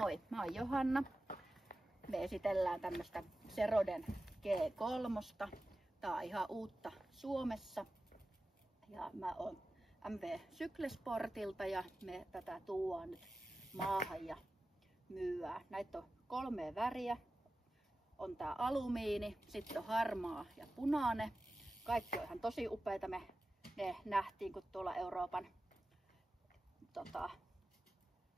Moi, mä oon Johanna. Me esitellään tämmöstä Zeroden G3. Tää on ihan uutta Suomessa. Ja mä oon MV Cyklesportilta ja me tätä tuodaan nyt maahan ja myyään. Näitä on 3 väriä. On tää alumiini, sitten on harmaa ja punainen. Kaikki on ihan tosi upeita. Ne nähtiin kun tuolla Euroopan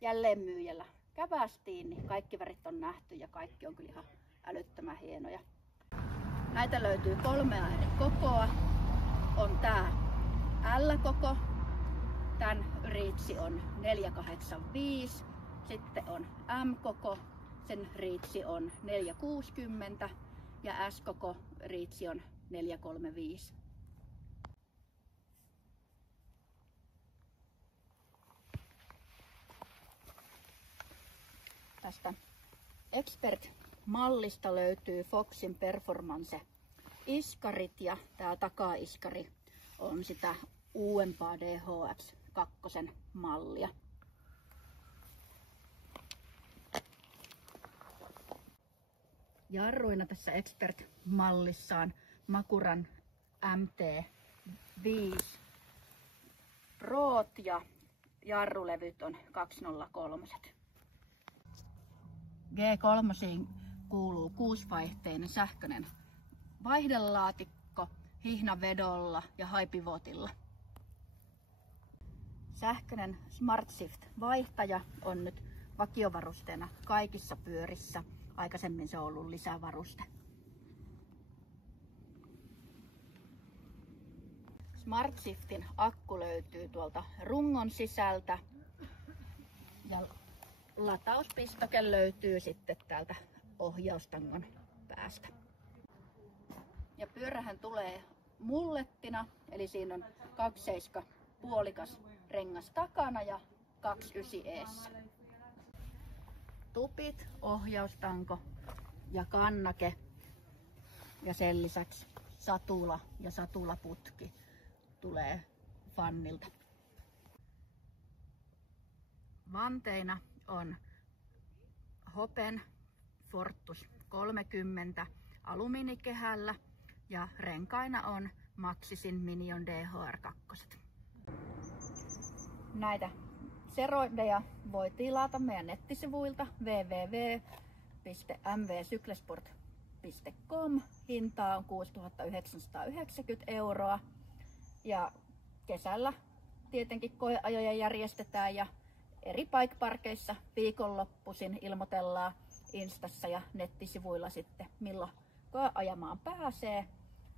jälleenmyyjällä kävästiin, niin kaikki värit on nähty ja kaikki on kyllä ihan älyttömän hienoja. Näitä löytyy 3 eri kokoa. On tää L-koko. Tän riitsi on 485. Sitten on M-koko. Sen riitsi on 460 ja S-koko riitsi on 435. Tästä Expert-mallista löytyy Foxin Performance-iskarit ja tämä takaiskari on sitä uudempaa DHX2 mallia. Jarruina tässä Expert-mallissa on Makuran MT5 Prot ja jarrulevyt on 203. G3 kuuluu 6-vaihteinen sähköinen vaihdelaatikko hihnavedolla ja high pivotilla. Sähköinen SmartShift-vaihtaja on nyt vakiovarusteena kaikissa pyörissä. Aikaisemmin se on ollut lisävaruste. SmartShiftin akku löytyy tuolta rungon sisältä ja latauspistoke löytyy sitten täältä ohjaustangon päästä. Ja pyörähän tulee mullettina, eli siinä on 27 puolikas rengas takana ja 29 eessä. Tupit, ohjaustanko ja kannake ja sen lisäksi satula ja satulaputki tulee fannilta. Vanteina on Hopen Fortus 30 alumiinikehällä ja renkaina on Maxisin Minion DHR2. Näitä Zerodeja voi tilata meidän nettisivuilta www.mvcyklesport.com. Hinta on 6 990 € ja kesällä tietenkin koeajoja järjestetään ja eri bikeparkeissa viikonloppuisin ilmoitellaan Instassa ja nettisivuilla sitten milloin ajamaan pääsee.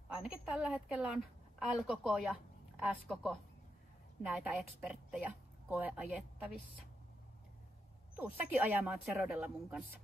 Ainakin tällä hetkellä on L-koko ja S-koko näitä eksperttejä koeajettavissa. Tuu säkin ajamaan Zerodella mun kanssa.